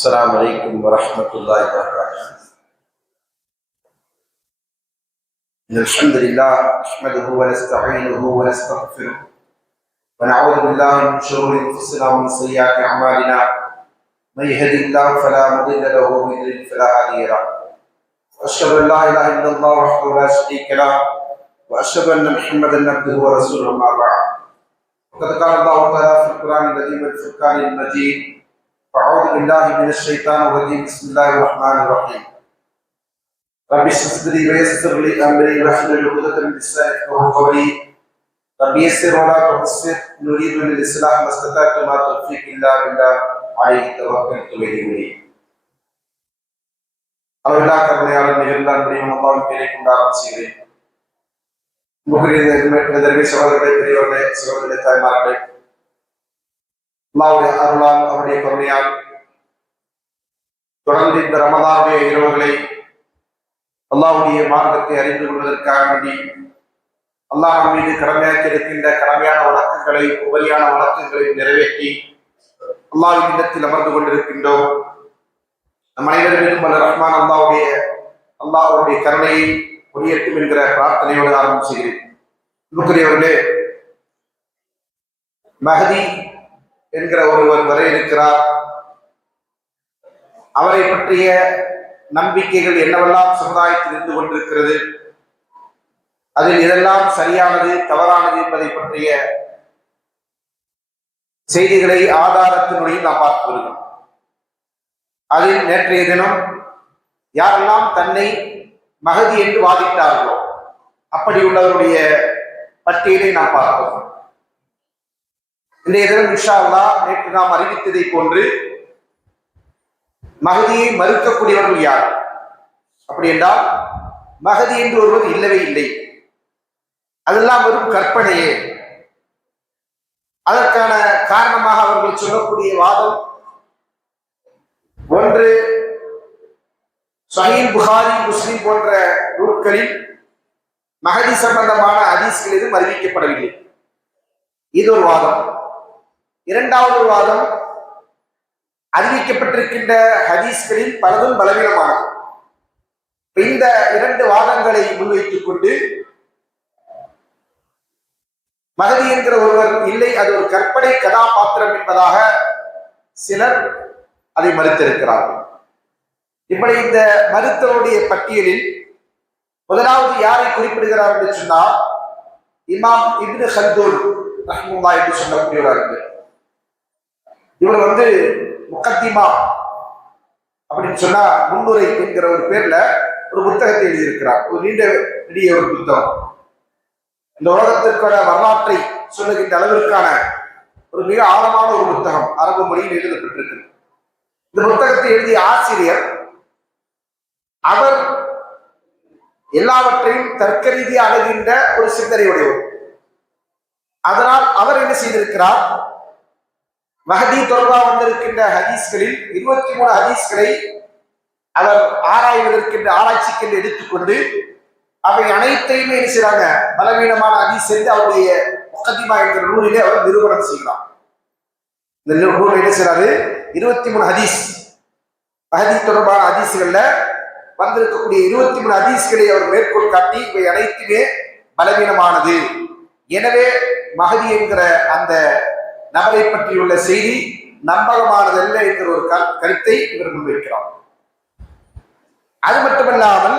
السلام عليكم ورحمة الله وبركاته. إن الحمد لله نحمده ونستعينه ونستغفره ونعوذ بالله من شرور أنفسنا ومن سيئات أعمالنا. من يهد الله فلا مضل له ومن يضلل فلا هادي له. وأشهد أن لا إله إلا الله وحده لا شريك له وأشهد أن محمدا عبده ورسوله أما بعد. وقد قال الله تعالى في القرآن العظيم والفرقان المجيد: أعوذ بالله من الشيطان الرجيم. بسم الله الرحمن الرحيم. رب اشرح لي ويسر لي أمري واحلل عقدة من لساني يفقهوا قولي. رب يسر ولا تعسر نريد للإصلاح ما استطعت ما توفيق إلا بالله عليه توكلت وإليه أنيب. அளவில்லா கருணையாளர் நிகழ்ந்த அன்பையும் அல்லாஹ்வின் பெயரை கொண்டு ஆரம்பிக்கிறேன். சகோதரர்களே, பெரியவர்களே, சகோதரர்களே, தாய்மார்களே, அல்லாஹ்வுடைய அருளால் அவருடைய கருணையால் தொடர்ந்து இந்த ரமதானுடைய இரவுகளை அல்லாஹ்வுடைய மார்க்கத்தை அறிந்து கொள்வதற்காக வேண்டி அல்லாஹ் நம் மீது கடமையாக்கி இருக்கின்ற கடமையான வழக்கங்களை, உபரியான வழக்கங்களை நிறைவேற்றி அல்லாஹ்வின் இல்லத்தில் அமர்ந்து கொண்டிருக்கின்றோம். நம் அனைவரும் மீதும் வல்ல ரஹ்மான் அல்லாஹ்வுடைய கருணையை பொழியட்டும் என்கிற பிரார்த்தனையோடு ஆரம்பிச்சுகிறேன். அன்புக்குரியவர்களே, மஹதி என்கிற ஒருவர் வர இருக்கிறார். அவரை பற்றிய நம்பிக்கைகள் என்னவெல்லாம் சமுதாயத்தில் இருந்து கொண்டிருக்கிறது, அதில் இதெல்லாம் சரியானது தவறானது என்பதை பற்றிய செய்திகளை ஆதாரத்தினுடைய நாம் பார்த்து வருகிறோம். அதில் நேற்றைய தினம் யாரெல்லாம் தன்னை மஹதி என்று வாதிட்டார்களோ அப்படி உள்ளவருடைய பட்டியலை நாம் பார்த்தோம். இன்றைய தினம் இன்ஷா அல்லாஹ் நேற்று நாம் அறிவித்ததை போன்று மஹதியை மறுக்கக்கூடியவர்கள் யார்? அப்படி என்றால் மஹதி என்று ஒருவர் இல்லவே இல்லை, அதெல்லாம் வெறும் கற்பனையே. அதற்கான காரணமாக அவர்கள் சொல்லக்கூடிய வாதம் ஒன்று, சஹீஹ் புகாரி, முஸ்லிம் போன்ற நூல்களில் மஹதி சம்பந்தமான ஹதீஸ்கள் எதுவும் அறிவிக்கப்படவில்லை. இது ஒரு வாதம். இரண்டாவது ஒரு வாதம், அறிவிக்கப்பட்டிருக்கின்ற ஹதீஸ்களில் பலதும் பலவீனமானது. இந்த இரண்டு வாதங்களை முன்வைத்துக் கொண்டு மஹதி என்கிற ஒருவர் இல்லை, அது ஒரு கற்பனை கதாபாத்திரம் என்பதாக சிலர் அதை மறுத்திருக்கிறார்கள். இப்படி இந்த மறுத்தவருடைய பட்டியலில் முதலாவது யாரை குறிப்பிடுகிறார் என்று சொன்னால், இமாம் இப்னு ஹல்தூன் ரஹ்மத்துல்லாஹி என்று சொல்லக்கூடியவர்கள். இவர் முகத்திமா அப்படின்னு சொன்னா முன்னுரை என்கிற ஒரு பேர்ல ஒரு புத்தகத்தை எழுதியிருக்கிறார். ஒரு நெடிய ஒரு புத்தகம். இந்த உலகத்திற்கான வரலாற்றை சொல்லுகின்ற அளவிற்கான ஒரு மிக ஆழமான ஒரு புத்தகம் அரபு மொழியில் எழுதப்பட்டிருக்கிறது. இந்த புத்தகத்தை எழுதிய ஆசிரியர் அவர் எல்லாவற்றையும் தர்க்க ரீதியாக அணுகின்ற ஒரு சிந்தனை உடையவர். அதனால் அவர் என்ன செய்திருக்கிறார், மஹதி தொடர்பாக வந்திருக்கின்ற ஹதீஸ்களில் 23 ஹதீஸ்களை அவர் ஆராய்வதற்கென்ற ஆராய்ச்சிக்கென்று எடுத்துக்கொண்டு அவை அனைத்தையுமே என்ன செய்றாங்க, பலவீனமான ஹதீஸ் என்று அவருடைய முகத்திமா என்கிற நூலிலே அவர் நிரூபணம் செய்கிறார். இந்த நூல் என்ன செய்றாரு, 23 ஹதீஸ் மஹதி தொடர்பான ஹதீஸ்கள்ல வந்திருக்கக்கூடிய 23 ஹதீஸ்களை அவர் மேற்கோள் காட்டி இவை அனைத்துமே பலவீனமானது, எனவே மஹதி என்கிற அந்த நபரை பற்றியுள்ள செய்தி நம்பகமானதல்ல என்கிற ஒரு கருத்தை இவர் முன்வைக்கிறார். அது மட்டுமல்லாமல்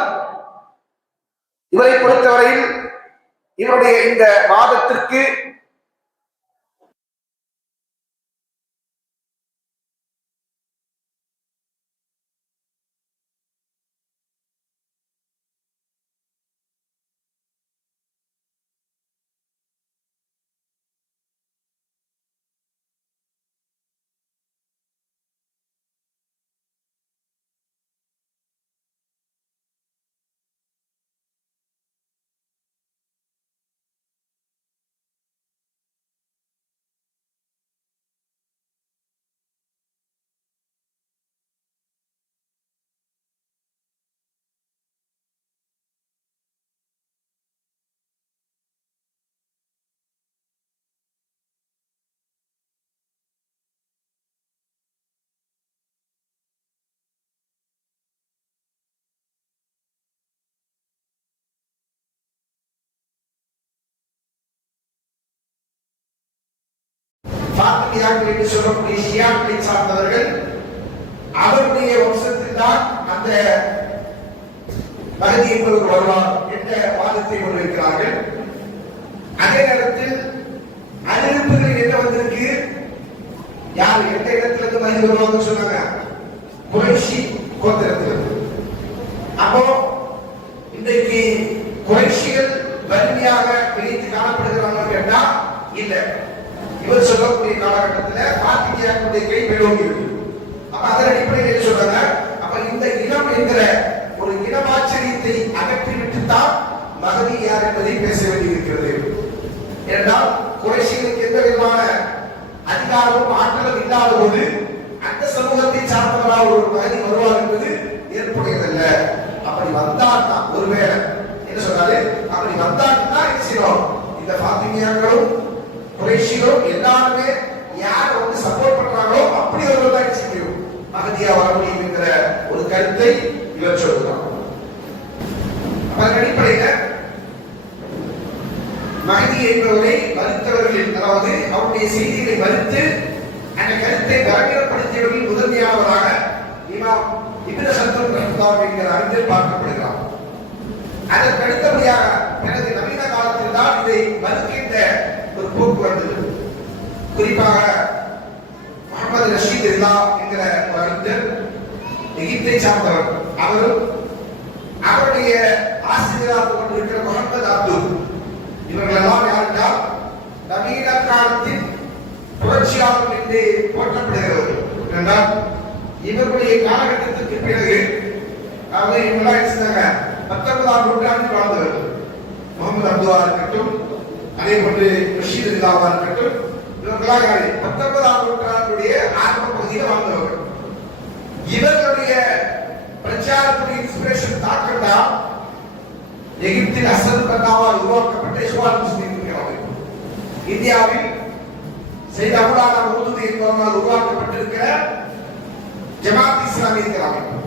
இவரை பொறுத்தவரையில் இவருடைய இந்த வாதத்திற்கு ஃபாத்திமியாக்கள் என்று சொல்லக்கூடிய ஷியாக்களை சார்ந்தவர்கள் அவருடைய வம்சத்தில் தான் அந்த மஹதி என்பவர் வருவார் என்ற வாதத்தை முன்வைக்கிறார்கள். அதே நேரத்தில் அறிவிப்புகளில் என்ன வந்திருக்கு, யார் எந்த இடத்துல இருந்து மஹதி வருவாங்க சொன்னாங்க, குறைஷி கோத்திரத்திலிருந்து. அப்போ இன்றைக்கு குறைஷிகள் வலிமையாக பிரித்து காணப்படுகிறாங்க கேட்டா இல்ல. இவர் சொல்லக்கூடிய காலகட்டத்தில் ஃபாத்திமியாக்களுடைய கை மேலோங்கி இருக்கு. அப்ப அதன் அடிப்படையில் சொல்றாங்க, அப்ப இந்த இனம் என்கிற ஒரு இனமாச்சரியத்தை அகற்றிவிட்டு தான் மஹதி யார் என்பதை பேச வேண்டியிருக்கிறது. என்றால் குறைஷிகளுக்கு எந்த விதமான அதிகாரமும் ஆற்றலும் இல்லாத போது அந்த சமூகத்தை சார்ந்தவராக ஒரு மஹதி வருவார் என்பது ஏற்புடையதல்ல. அப்படி வந்தால் தான், ஒருவேளை என்ன சொன்னாரு, அப்படி வந்தால் தான் என்ன செய்யணும், இந்த ஃபாத்திமியாக்களும் குறைஷிகளும் எல்லாருமே யார் வந்து சப்போர்ட் பண்றாங்களோ அப்படி ஒரு தான் செய்யும் மஹதியா வர முடியும் என்கிற ஒரு கருத்தை இவர் சொல்கிறார். அதன் அடிப்படையில் மஹதி என்பவரை மறுத்தவர்கள், அதாவது அவருடைய செய்திகளை மறுத்து அந்த கருத்தை பலவீனப்படுத்தியவர்கள் முதன்மையானவராக இமாம் இப்னு ஹல்துன் ரஹ்மத்துல்லாஹி என்கிற அறிஞர் பார்க்கப்படுகிறார். அதற்கு அடுத்தபடியாக எனது நவீன காலத்தில் தான் இதை மறுக்கின்ற ஒரு போக்கு வந்தது. குறிப்பாக முகமது ரஷீத் இல்லா என்கிற ஒரு அறிஞர், எகிப்தை சார்ந்தவர். அவரும் அவருடைய ஆசிரியராக கொண்டிருக்கிற முகமது அப்துல், இவர்கள் எல்லாம் யாருன்னா நவீன காலத்தின் புரட்சியாளர்கள் என்று போற்றப்படுகிறவர்கள். என்றால் இவருடைய காலகட்டத்திற்கு பிறகு, அதாவது இவங்களாம் இருந்தாங்க 19ஆம் நூற்றாண்டில் வாழ்ந்தவர்கள். முகமது அப்துல்லா இருக்கட்டும், அதே போன்று ரஷீத் இல்லாவா இருக்கட்டும், இவர்களாக 19ஆம் நூற்றாண்டுடைய ஆரம்ப பகுதியில் வாழ்ந்தவர்கள். இவர்களுடைய பிரச்சாரத்துடைய இன்ஸ்பிரேஷன் தாக்கம் தான் எகிப்தில் அசல் பன்னாவால் உருவாக்கப்பட்ட இஸ்வால் முஸ்லிம் அமைப்பு, இந்தியாவில் சையத் அபுலானா மௌதூதி என்பவரால் உருவாக்கப்பட்டிருக்கிற ஜமாத் இஸ்லாமி என்கிற அமைப்பு.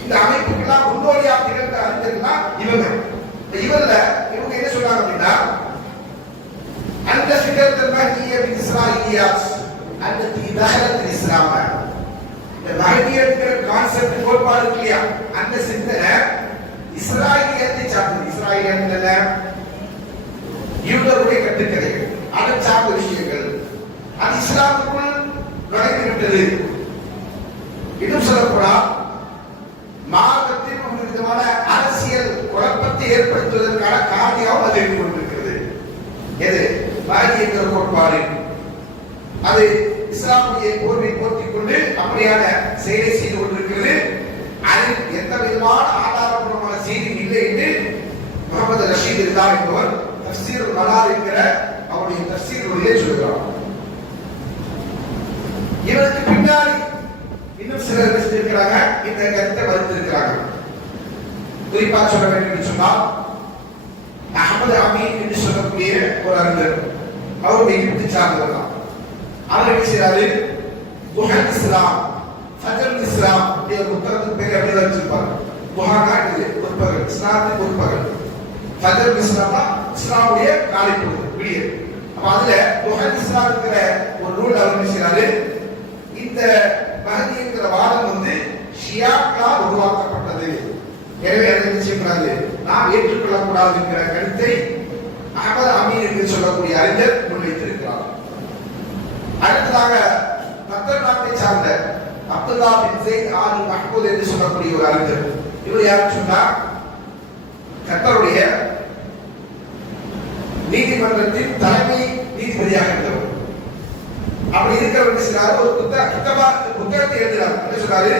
இந்த அமைப்புக்கெல்லாம் முன்னோடியாக திகழ்ந்த அறிஞர்கள்லாம் இவங்க. இவங்க என்ன சொல்றாங்க அப்படின்னா, அந்த ஃபிக்ரத்துல் மஹ்திய்ய பின் இஸ்ராயிலியாத் அல்லதி தஹலத் இஸ்லாம, இந்த மஹ்தியங்கிற கான்செப்ட் கோட்பாடு இல்லையா, அந்த சிந்தனை இஸ்ராயிலியத்தை சார்ந்தது. இஸ்ராயிலியத் என்ன, யூதருடைய கட்டுக்கதைகள், அதை சார்ந்த விஷயங்கள். அது இஸ்லாமுக்குள் நுழைந்து விட்டது. இன்னும் சொல்லப்போனால் மார்க்கத்தில் ஒரு விதமான அரசியல் குழப்பத்தை ஏற்படுத்துவதற்கான காரியம் அது கொண்டிருக்கிறது. எது மஹதி என்கிற கோட்பாடு, அது இஸ்லாமுடைய போர்வை போர்த்திக் கொண்டு அப்படியான செயலை செய்து கொண்டிருக்கிறது. அதில் எந்த விதமான ஆதாரபூர்வமான செய்தி இல்லை என்று முகமது ரஷீத் இல்லா என்பவர் தஃப்சீர் மனார் என்கிற அவருடைய தஃப்சீரிலே சொல்கிறார். இவருக்கு பின்னாடி இன்னும் சிலர் இருக்கிறாங்க, இந்த கருத்தை மறுத்திருக்கிறாங்க. குறிப்பாக சொல்ல வேண்டும் என்று சொன்னால், அஹமது அமீன் என்று சொல்லக்கூடிய ஒரு அறிஞர், அவர் எகிப்தை சார்ந்தவர் தான். அவர் என்ன செய்யறாரு, புஹல் இஸ்லாம், ஃபஜல் இஸ்லாம் என்ற புத்தகத்துக்கு பேர் அப்படிதான் வச்சிருப்பாங்க. புஹானா இது உட்பகல், இஸ்லாத்தின் உட்பகல். ஃபஜல் இஸ்லாம்னா இஸ்லாமுடைய காலை பொழுது, விடியல். அப்ப அதுல புஹல் இஸ்லாம் இருக்கிற ஒரு நூல் அவர் என்ன செய்யறாரு, இந்த மஹதி என்கிற வாதம் வந்து ஷியாக்களால் உருவாக்கப்பட்டது, எனவே அதை என்ன செய்யக்கூடாது, நாம் ஏற்றுக்கொள்ளக்கூடாது என்கிற கருத்தை அஹமது அமீன் என்று சொல்லக்கூடிய அறிஞர் முன்வைத்திருக்கிறார். அடுத்ததாக கத்தர் நாட்டை சார்ந்த அப்துல்லா பின் ஸைத் ஆல் மஹ்மூத் என்று சொல்லக்கூடிய ஒரு அறிஞர். இவர் யாருன்னு சொன்னா, கத்தருடைய நீதிமன்றத்தின் தலைமை நீதிபதியாக இருந்தவர். அப்படி இருக்கிறவர் சிலர் ஒரு புத்தகத்தை எழுதுறார். என்ன சொல்றாரு,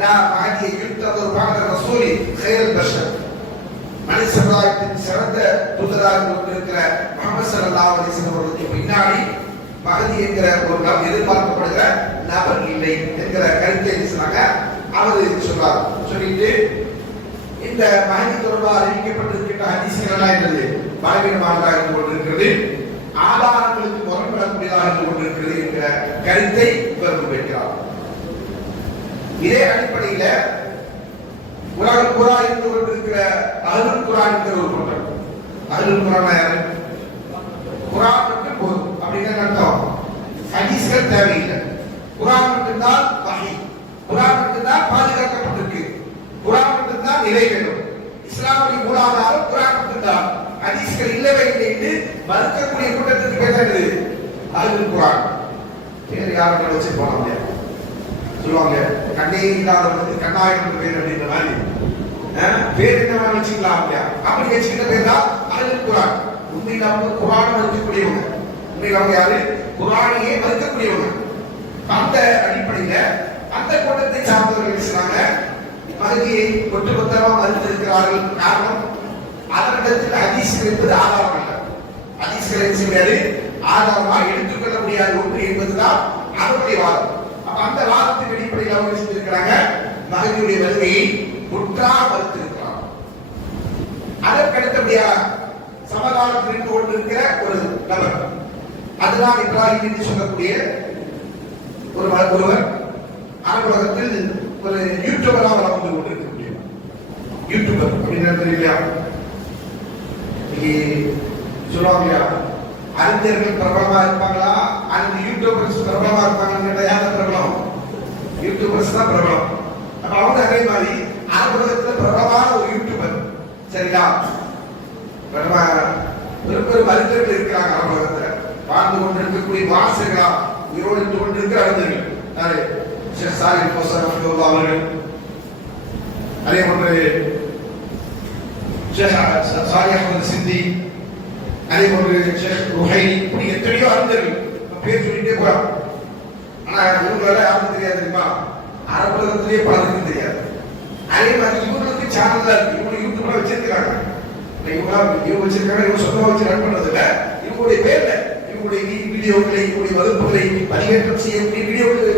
லா மஹதியை யுக்தது பஅத ரசூலி கைரல் பஷர், மனித சமுதாயத்தின் சிறந்த தூதராக கொண்டிருக்கிற முஹம்மது ஸல்லல்லாஹு அலைஹி வஸல்லம் அவர்களுக்கு பின்னாடி மஹதி என்கிற ஒரு எதிர்பார்க்கப்படுகிற நபர் இல்லை என்கிற கருத்தை சொன்னாங்க. அவர் சொல்றார். சொல்லிட்டு இந்த மஹதி தொடர்பாக அறிவிக்கப்பட்டிருக்கின்ற ஹதீஸ்கள் எல்லாம் என்னது, பலவீனமானதாக இருந்து கொண்டிருக்கிறது, ஆதாரங்களுக்கு முரண்படக்கூடியதாக இருந்து கொண்டிருக்கிறது என்கிற கருத்தை இவர் முன்வைக்கிறார். இதே அடிப்படையில் உலகம் பூரா இருந்து கொண்டிருக்கிற அஹ்லுல் குர்ஆன் என்கிற ஒரு கூட்டம். அஹ்லுல் குர்ஆன் யாரு, குர்ஆன் மட்டும் போதும் அப்படின்னு அர்த்தம். ஹதீஸ்கள் தேவையில்லை. குர்ஆன் மட்டும்தான் வஹி, குர்ஆன் மட்டும்தான் பாதுகாக்கப்பட்டிருக்கு, குர்ஆன் மட்டும்தான் நிலை வேண்டும். இஸ்லாமிய மூலாதாரம் குர்ஆன் மட்டும்தான், ஹதீஸ்கள் இல்லவே இல்லை என்று மறுக்கக்கூடிய கூட்டத்துக்கு பேர் என்னது? அஹ்லுல் குர்ஆன். பேர் யாரும் வச்சு போனாங்க சொல்லுவாங்க, கண்ணே இல்லாதவனுக்கு கண்ணாயிரம் பேர் அப்படின்ற மாதிரி பேர் என்ன வச்சுக்கலாம் இல்லையா? அப்படி வச்சுக்கிட்ட பேர் தான் அஹ்லுல் குர்ஆன். உண்மையில அவங்க குர்ஆனை மறுக்கக்கூடியவங்க, உண்மையில அவங்க யாரு? குர்ஆனையே மறுக்கக்கூடியவங்க. அந்த அடிப்படையில அந்த கூட்டத்தை சார்ந்தவர்கள் பேசுறாங்க, மகதியை ஒட்டுமொத்தமாக மறுத்திருக்கிறார்கள். காரணம், அதனிடத்தில் ஹதீஸ்கள் என்பது ஆதாரம் அல்ல. ஹதீஸ்களை செய்வது ஆதாரமாக எடுத்துக்கொள்ள முடியாத ஒன்று என்பதுதான் அவருடைய வாதம். அந்த வாதத்தின் அடிப்படையில் அவங்க செஞ்சிருக்கிறாங்க, மகதியுடைய வருகையை முற்றா மறுத்திருக்கிறார். அதற்கடுத்தபடியா சமகாலத்தில் இருந்து கொண்டிருக்கிற ஒரு நபர், அதுதான் இப்ராஹிம் என்று சொல்லக்கூடிய ஒருவர் அரபுலகத்தில் ஒரு யூடியூபராக வளர்ந்து கொண்டிருக்கக்கூடிய யூடியூபர் அப்படின்னு தெரியலையா? சொல்லுவாங்க, அறிஞர்கள் பிரபலமா இருப்பாங்களா அந்த யூடியூபர்ஸ் பிரபலமா இருப்பாங்க? யார் பிரபலம்? யூடியூபர்ஸ் தான் பிரபலம். அப்ப அவங்க அதே மாதிரி அரபுலகத்தில் பிரபலமான ஒரு யூடியூபர், சரிங்களா? பெரும் அறிஞர்கள் இருக்கிறாங்க அரபுலகத்தில், வாழ்ந்து கொண்டிருக்கக்கூடிய வாசகா உயிரோடு கொண்டிருக்கிற அறிஞர்கள். ஷேக் சாலிஹ் ஃபௌசான் ரஹ்மத்துல்லாஹி அவர்கள், அதே போன்று ஷேக் சாலிஹ் அஹ்மத் சிந்தி, அதே போன்று ஷேக் ருஹைனி, இப்படி எத்தனையோ அறிஞர்கள் பேர் சொல்லிட்டே போறாங்க. ஆனா இவங்களால யாருக்கும் தெரியாது தெரியுமா? அரபுலகத்திலேயே பலருக்கும் தெரியாது. அதே மாதிரி இவங்களுக்கு சேனல் தான் இருக்கு, இவங்க யூடியூப்ல வச்சிருக்கிறாங்க. இவங்க வச்சிருக்காங்க, இவங்க சொந்தமா வச்சு ரன் பண்ணது இல்ல, இவங்களுடைய பேர்ல இவங்களுடைய வீடியோக்களை, இவங்களுடைய வகுப்புகளை பதிவேற்றம் செய்யக்கூடிய வீடியோக்கள்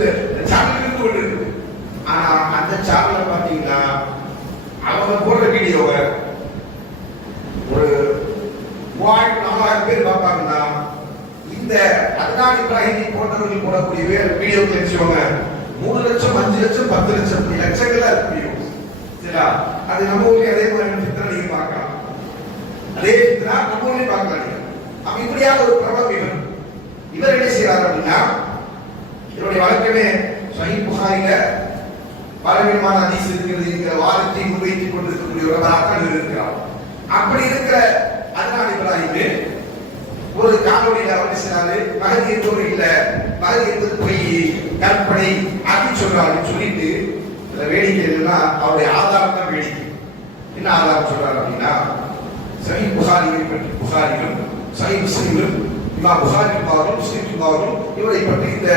சேனல் இருந்து கொண்டு இருக்குது. ஆனா அந்த சேனல்ல பாத்தீங்கன்னா அவங்க போடுற வீடியோவை ஒரு 3000-4000 பேர் பார்ப்பாங்கன்னா, இந்த அத்னான் இப்ராஹிமி போன்றவர்கள் போடக்கூடிய வீடியோக்கள் வச்சுக்கோங்க 3 லட்சம், 5 லட்சம், 10 லட்சம் லட்சங்களா இருக்கு வீடியோ. சரிங்களா? அது நம்ம ஊர்லயே அதே மாதிரி ஃபித்ரா நீங்க பார்க்கலாம், அதே ஃபித்ரா நம்ம ஊர்லயே பார்க்கலாம். அப்ப இப்படியான ஒரு பிரபலம் இவர் என்ன செய்யறாரு அப்படின்னா, இவருடைய வழக்கமே சஹீஹ் புகாரில பலவிதமான ஹதீஸ் இருக்கிறது என்கிற வாதத்தை முன்வைத்துக் கொண்டிருக்கக்கூடிய ஒரு நபராக இருக்கிறார். அப்படி இருக்கிற அத்னான் இப்ராஹிம் ஒரு காணொலியில் அவர் செய்யறாரு, மகதி என்பவர் இல்ல, மகதி என்பது பொய், கற்பனை அப்படின்னு சொல்றாரு. சொல்லிட்டு இந்த வேடிக்கை எல்லாம் அவருடைய ஆதாரம் தான் வேடிக்கை. என்ன ஆதாரம் சொல்றாரு அப்படின்னா, சஹீஹ் புகாரியை பற்றி புகாரிலும் சஹீஹ் முஸ்லிமிலும் இமாம் புகாரி அவர்களும் முஸ்லிம் அவர்களும் இவரை பற்றி இந்த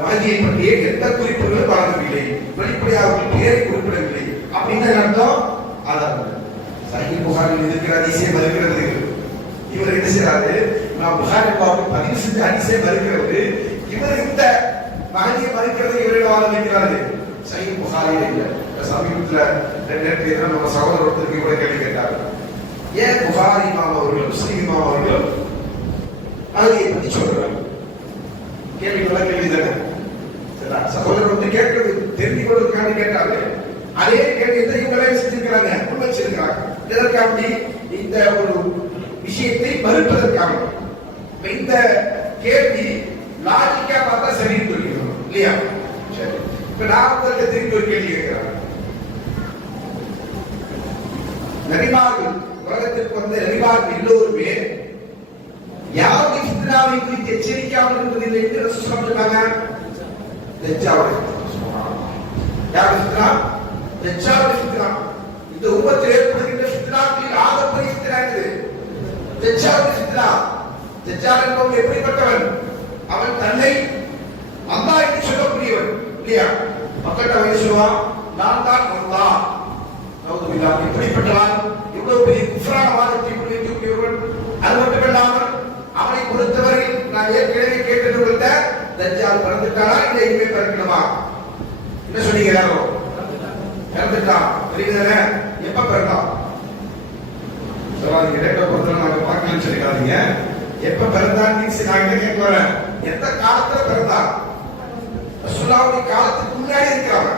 மகதியை பற்றிய எந்த குறிப்புகளும் வழங்கவில்லை, வெளிப்படையாக பெயரை குறிப்பிடவில்லை. அப்படின்னு அர்த்தம் ஆதாரம். சஹீஹ் புகாரில் இருக்கிற ஹதீஸை மறுக்கிறது இவர் என்ன செய்யறாரு? இமாம் புகாரி அவர்கள் பதிவு செஞ்ச ஹதீஸை மறுக்கிறது, இவர் இந்த மகதியை மறுக்கிறது இவரிடம் வாதம் வைக்கிறாரு. சஹீஹ் புகாரியில் இல்லை. சமீபத்தில் நேற்று நம்ம சகோதரர் ஒருத்தருக்கு கூட கேள்வி கேட்டார், ஏன் புகாரி இமாம் அவர்கள் முஸ்லிம் இமாம் அவர்கள் அதை பற்றி சொல்றாங்க? கேள்விகளாக கேள்வி தானே. சகோதரர் வந்து கேட்கறது தெரிந்து கொள்வதற்காக கேட்டாரு. அதே கேள்வி இவங்களே செஞ்சிருக்கிறாங்க, முன்வச்சிருக்கிறாங்க. இதற்காக இந்த ஒரு விஷயத்தை மறுப்பதற்காக. இந்த கேள்வி லாஜிக்கா பார்த்தா சரின்னு சொல்லிக்கணும் இல்லையா? சரி, இப்ப நான் உங்களுக்கு திருப்பி ஒரு கேள்வி கேட்கிறேன். நபிமார்கள் உலகத்திற்கு வந்த நபிமார்கள் எல்லோருமே யாருடைய ஃபித்னாவை குறித்து எச்சரிக்காமல் இருப்பதில்லை என்று ரசூல் சொன்னாங்க. தஜ்ஜாலுடைய ஃபித்னா, தஜ்ஜாலுடைய ஃபித்னா, இந்த உம்மத்தில் ஏற்படுகின்ற ஃபித்னாக்களில் ஆகப்பெரிய ஃபித்னா இது தஜ்ஜாலுடைய ஃபித்னா. தஜ்ஜால் என்பவன் எப்படிப்பட்டவன்? அவன் தன்னை அல்லாஹ் என்று சொல்லக்கூடியவன் இல்லையா? மக்கள் அவன் சொல்லுவான், நான் தான் அல்லாஹ். எப்படிப்பட்டவன்? இவ்வளவு பெரிய குஃப்ரான வாதத்தை முன்வைக்கக்கூடியவன். அது மட்டுமல்லாமல் அவனை பொறுத்தவரையில் நான் ஏற்கனவே கேட்டது, தஜ்ஜால் பிறந்துட்டானா இல்லை இனிமே பிறக்கணுமா? என்ன சொன்னீங்க எல்லாரும்? பிறந்துட்டான். தெரியுதுதானே? எப்ப பிறந்தான் சொல்லாதீங்க, டேட்டா பொறுத்தவரை நாங்க பார்க்கலன்னு சொல்லிக்காதீங்க. எப்ப பிறந்தான் நான் என்ன கேட்க வரேன், எந்த காலத்துல பிறந்தான்? ரசூலுல்லாஹ்வுடைய காலத்துக்கு முன்னாடி இருக்கிறாங்க.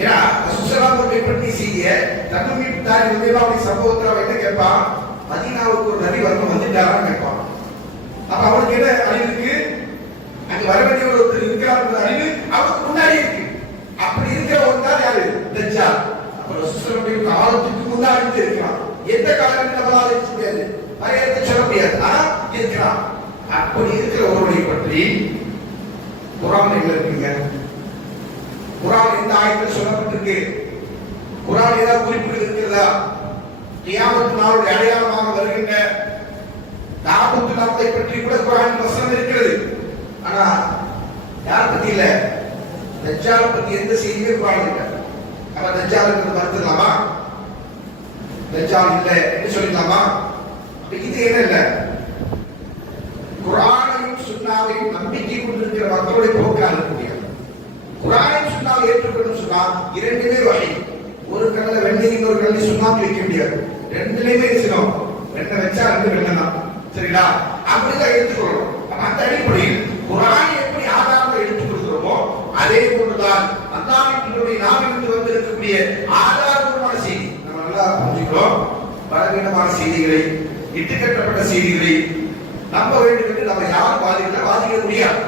ஏன்னா ரசூலுல்லாஹ்வுடைய பற்றி செய்ய தன்னுடைய தாய் உதயவாவுடைய சம்பவத்துல அவன் என்ன கேட்பான்? மதீனாவுக்கு ஒரு நபி வரணும் வந்துட்டாரான்னு கேட்பான். அப்ப அவனுக்கு என்ன அறிவுக்கு அங்க வர வேண்டிய ஒருத்தர் இருக்கிறார் என்ற அறிவு அவருக்கு முன்னாடி இருக்கு. அப்படி இருக்கிற ஒரு தான் யாரு? தஜ்ஜால். அப்புறம் ரசூலுல்லாஹி காலத்துக்கு முன்னாடி இருக்கிறான். எந்த காலத்தில் நம்மளால இருக்க முடியாது, வரையறுத்து சொல்ல முடியாது, ஆனா இருக்கிறான். அப்படி இருக்கிற ஒருவரை பற்றி குர்ஆன் என்ன இருக்குங்க? குர்ஆன் எந்த ஆயத்தில் சொல்லப்பட்டிருக்கு? குர்ஆன் ஏதாவது குறிப்புகள் இருக்கிறதா? கியாமத் நாளுடைய அடையாளமாக வருகின்ற தாபூத் நாளை பற்றி கூட குர்ஆன் வசனம் இருக்கிறது. ஆனா யார் பத்தி இல்ல? தஜ்ஜால் பத்தி எந்த செய்தியுமே குர்ஆன் இல்ல. அப்ப தஜ்ஜால் மறுத்துடலாமா? தஜ்ஜால் இல்ல என்று சொல்லிடலாமா? அப்ப இது என்ன இல்ல? குர்ஆனையும் சுன்னாவையும் நம்பிக்கை கொண்டிருக்கிற மக்களுடைய போக்காக இருக்க முடியாது. குர்ஆனையும் சுன்னாவை ஏற்றுக்கொண்டு சொன்னா இரண்டுமே வகை. ஒரு கல்ல வெண்ணெய், இன்னொரு கல்ல சுண்ணாம்பு வைக்க முடியாது. ரெண்டுலயுமே இருக்கணும். வெண்ணெய் வச்சா ரெண்டு வெண்ணெய் தான். சரிங்களா? அப்படிதான் எடுத்துக்கொள்ளணும். அந்த அடிப்படையில் குர்ஆனை எப்படி ஆதாரமாக எடுத்துக் கொடுக்கிறோமோ அதே போன்றுதான் அல்லாஹ்வினுடைய நாவிலிருந்து வந்திருக்கக்கூடிய ஆதாரபூர்வமான செய்தி நம்ம நல்லா புரிஞ்சுக்கிறோம். பலவீனமான செய்திகளை, இட்டுக்கட்டப்பட்ட செய்திகளை நம்ப வேண்டும் என்று நம்ம யாரும் வாதிக்க முடியாது.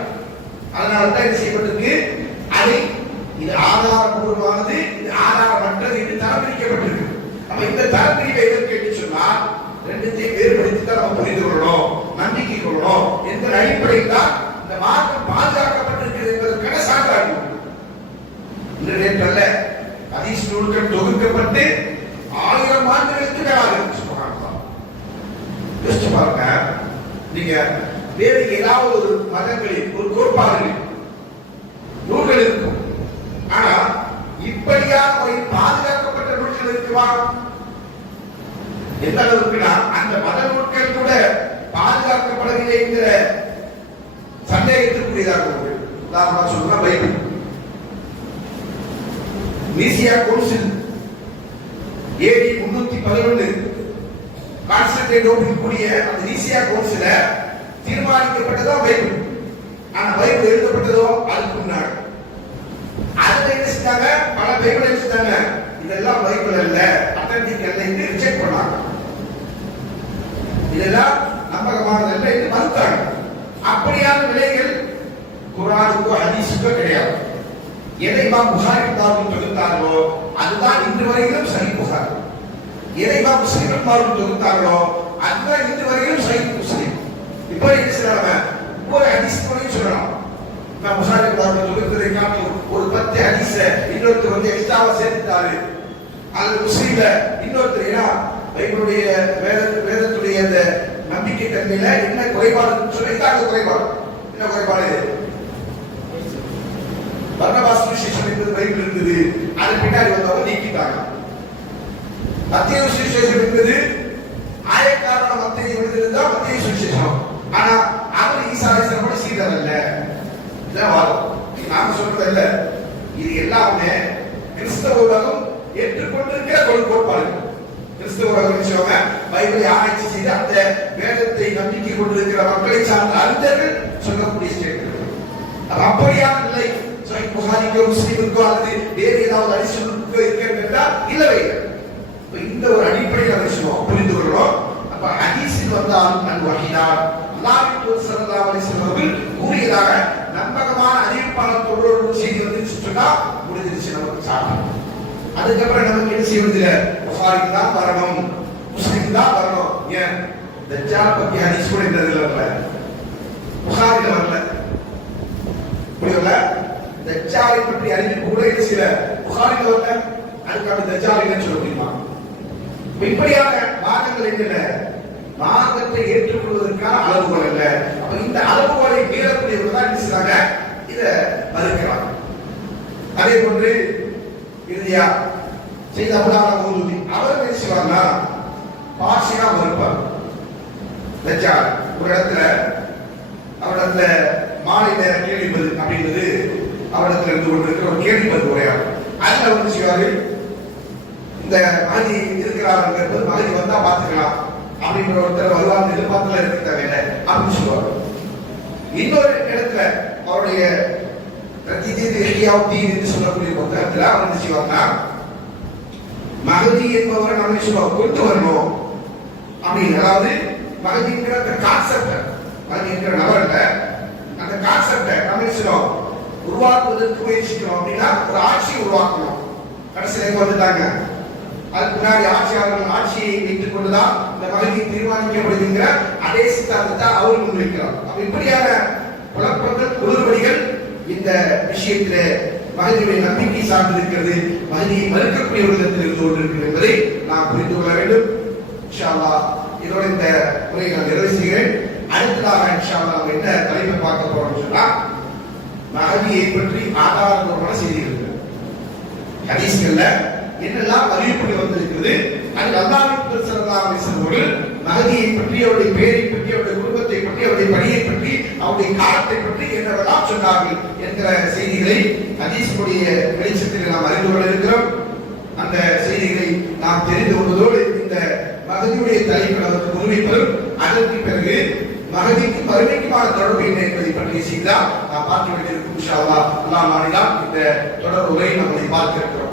அதனால தான் இது செய்யப்பட்டிருக்கு. அதை இது ஆதாரபூர்வமானது, இது ஆதாரமற்றது என்று தரம் பிரிக்கப்பட்டிருக்கு. அப்ப இந்த தரம் பிரிவை எதற்கு என்று சொன்னால் ரெண்டுத்தையும் வேறுபடுத்தி தான் நம்ம புரிந்து கொள்ளணும், நம்பிக்கை கொள்ளணும் என்ற அடிப்படையில் தான் இந்த மார்க்கம் பாதுகாக்கப்பட்டிருக்கிறது என்பதற்கான சான்றாகும். இந்த நேற்றல்ல ஹதீஸ் நூல்கள் தொகுக்கப்பட்டு 1000 ஆண்டுகளுக்கு மேலாக யோசிச்சு பாருங்க. நீங்க வேறு ஏதாவது ஒரு மதங்களில் ஒரு கோட்பாடுகளில் நூல்கள் இருக்கும். ஆனா இப்படியான ஒரு பாதுகாக்கப்பட்ட நூல்கள் இருக்குமா? எந்த அளவுக்குனா அந்த மத நூல்கள் கூட பாதுகாக்கப்படவில்லை என்கிற சந்தேகத்திற்குரியதாக இருக்கு. உதாரணமா சொல்லுங்க, பைபிள் நீசியா கவுன்சில் AD 311 கான்ஸ்டன்டினோபிள் கூடிய அந்த நீசியா கவுன்சில தீர்மானிக்கப்பட்டதோ பைபிள். ஆனா பைபிள் எழுதப்பட்டதோ அதுக்கு முன்னாடி. அதுல என்ன செஞ்சாங்க? பல பைபிள் எழுதிட்டாங்க. இதெல்லாம் பைபிள் அல்ல, அத்தன்டிக் அல்ல என்று ரிஜெக்ட் பண்ணாங்க. இதெல்லாம் நம்பகமானது அல்ல என்று மறுத்தாங்க. அப்படியான விலைகள் குர்ஆனுக்கோ ஹதீஸுக்கோ கிடையாது. எதை இமாம் புகாரி தொகுத்தார்களோ அதுதான் இன்று வரையிலும் சஹீஹ் புகாரி. எதை இமாம் முஸ்லிம் தொகுத்தார்களோ அதுதான் இன்று வரையிலும் சஹீஹ் முஸ்லிம். இப்போ என்ன செய்யறாங்க? ஒவ்வொரு ஹதீஸ் போலையும் சொல்லலாம். இமாம் புகாரி தொகுத்ததை காட்டும் ஒரு 10 ஹதீஸ இன்னொருத்தர் வந்து எக்ஸ்ட்ராவா சேர்த்துட்டாரு. அது முஸ்லிம்ல இன்னொருத்தர் ஏன்னா பைபிளுடைய வேதத்துடைய அந்த நம்பிக்கை தன்மையில என்ன குறைபாடு சொல்லிட்டாங்க. குறைபாடு என்ன குறைபாடு? பர்னபாஸ் சுவிசேஷம் என்பது பைபிள் இருந்தது, அது பின்னாடி வந்தவங்க நீக்கிட்டாங்க. மத்தேயு சுவிசேஷம் என்பது ஆயக்காரன மத்தேயு எழுதியிருந்தா மத்தேயு சுவிசேஷம். ஆனா அவர் ஈசா அலைஹிஸ்ஸலாமோட சீடர் அல்ல. இதான் வாதம். நாம சொல்றது இல்ல. இது எல்லாமே கிறிஸ்தவ உலகம் ஏற்றுக்கொண்டிருக்கிற ஒரு கோட்பாடு. கிறிஸ்தவ உலகம் நினைச்சவங்க பைபிளை ஆராய்ச்சி செய்து அந்த வேதத்தை நம்பிக்கை கொண்டிருக்கிற மக்களை சார்ந்த அறிஞர்கள் சொல்லக்கூடிய ஸ்டேட்மெண்ட். அப்படியான நிலை சஹீஹ் புகாரிக்கோ முஸ்லிமுக்கோ அல்லது வேறு ஏதாவது ஹதீஸுக்கோ இருக்கிறது என்றால் இல்லவே இல்லை. இந்த ஒரு அடிப்படையில் அதை சொல்லுவோம், புரிந்து கொள்கிறோம். அப்ப ஹதீஸில் வந்தால் அல் வஹீதான் அல்லாஹ்வின் தூதர் ஸல்லல்லாஹு அலைஹி வஸல்லம் அவர்கள் கூறியதாக நம்பகமான அறிவிப்பாளர் ஒரு செய்தி வந்துச்சு சொன்னா முடிஞ்சிருச்சு நமக்கு சாப்பிடும். அதுக்கப்புறம் நமக்கு என்ன செய்வதில்ல? புகாரிக்கு தான் வரணும், முஸ்லிம் தான் வரணும். ஏன் தஜ்ஜால் பத்தி ஹதீஸ் கூட இந்த இதுல வரல, புகாரில வரல. புரியல? தஜ்ஜாலை பற்றி அறிவிப்பு கூட என்ன செய்யல? புகாரில வரல. அதுக்கான தஜ்ஜால் என்ன சொல்ல முடியுமா? இப்படியான வாதங்கள் என்னென்ன? மார்க்கத்தை ஏற்றுக்கொள்வதற்கான அளவுகோல் அல்ல. அப்ப இந்த அளவுகோலை மீறக்கூடியவர்கள் தான் என்ன செய்றாங்க? இதை மறுக்கிறாங்க. அதே போன்று இறுதியா செய்த அபுதாபுல் மௌதூதி அவர் என்ன செய்வார்னா பார்சியா மறுப்பார். தஜ்ஜால் ஒரு இடத்துல அவரிடத்துல மாலை நேர கேள்வி பதில் அப்படிங்கிறது அவரிடத்துல இருந்து கொண்டிருக்கிற ஒரு கேள்வி பதில் உரையாடும். அதுல வந்து செய்வாரு, இந்த மகதி இருக்கிறாருங்கிறது மகதி வந்தா பாத்துக்கலாம் அப்படிங்கிற ஒருத்தர் வருவாங்க எதிர்பார்த்துல இருக்க தேவையில்லை அப்படின்னு சொல்லுவார். இன்னொரு இடத்துல அவருடைய சொல்லக்கூடிய புத்தகத்தில் அவர் என்ன செய்வார்னா மகதி என்பவரை நம்ம சொல்லுவோம் கொண்டு வரணும் அப்படின்னு. அதாவது மகதிங்கிற கான்செப்ட், மகதிங்கிற நபர்ல அந்த அந்த கான்செப்டை கம்யூனிஸ்டம் உருவாக்குவதற்கு முயற்சிக்கிறோம் அப்படின்னா ஒரு ஆட்சியை உருவாக்கணும். கடைசியில் வந்துட்டாங்க. அதுக்கு முன்னாடி ஆட்சியாளர்கள் ஆட்சியை வைத்துக் கொண்டுதான் இந்த மகதி தீர்மானிக்கப்படுகின்ற அதே சித்தாந்தத்தை அவர்கள் முன்வைக்கிறார். அப்ப இப்படியான குழப்பங்கள் குளறுபடிகள் இந்த விஷயத்தில மகதியுடைய நம்பிக்கை சார்ந்து இருக்கிறது. மகதியை மறுக்கக்கூடிய விதத்தில் இருந்து கொண்டிருக்கிறது என்பதை நாம் புரிந்து கொள்ள வேண்டும். இன்ஷா அல்லாஹ் இதோட இந்த உரையை நான் நிறைவு செய்கிறேன். அடுத்ததாக இன்ஷா அல்லாஹ் நம்ம என்ன தலைப்பை பார்க்க போறோம்னு சொன்னா மகதியை பற்றி ஆதாரபூர்வமான செய்திகள் ஹதீஸ்கள்ல என்னெல்லாம் அறிவிப்புகள் வந்திருக்கிறது. அதில் அல்லாஹ்வின் தூதர் ஸல்லல்லாஹு அலைஹி வஸல்லம் அவர்கள் மகதியை பற்றி, அவருடைய பெயரை பற்றி, அவருடைய குடும்பத்தை பற்றி, அவருடைய பணியை பற்றி, அவருடைய காலத்தை பற்றி என்னவெல்லாம் சொன்னார்கள் என்கிற செய்திகளை ஹதீஸுடைய வெளிச்சத்தில் நாம் அறிந்து கொள்ள இருக்கிறோம். அந்த செய்திகளை நாம் தெரிந்து கொள்வதோடு இந்த மகதியுடைய தலைப்பில் அவருக்கு முன்வைப்பதும், அதற்கு பிறகு மகதிக்கு மறுமைக்குமான தொடர்பு என்ன என்பதை பற்றிய செய்திதான் நாம் பார்க்க வேண்டியிருக்கும். இன்ஷா அல்லாஹ் நாடினால் இந்த தொடர் உரையை நம்மளை பார்க்க இருக்கிறோம்.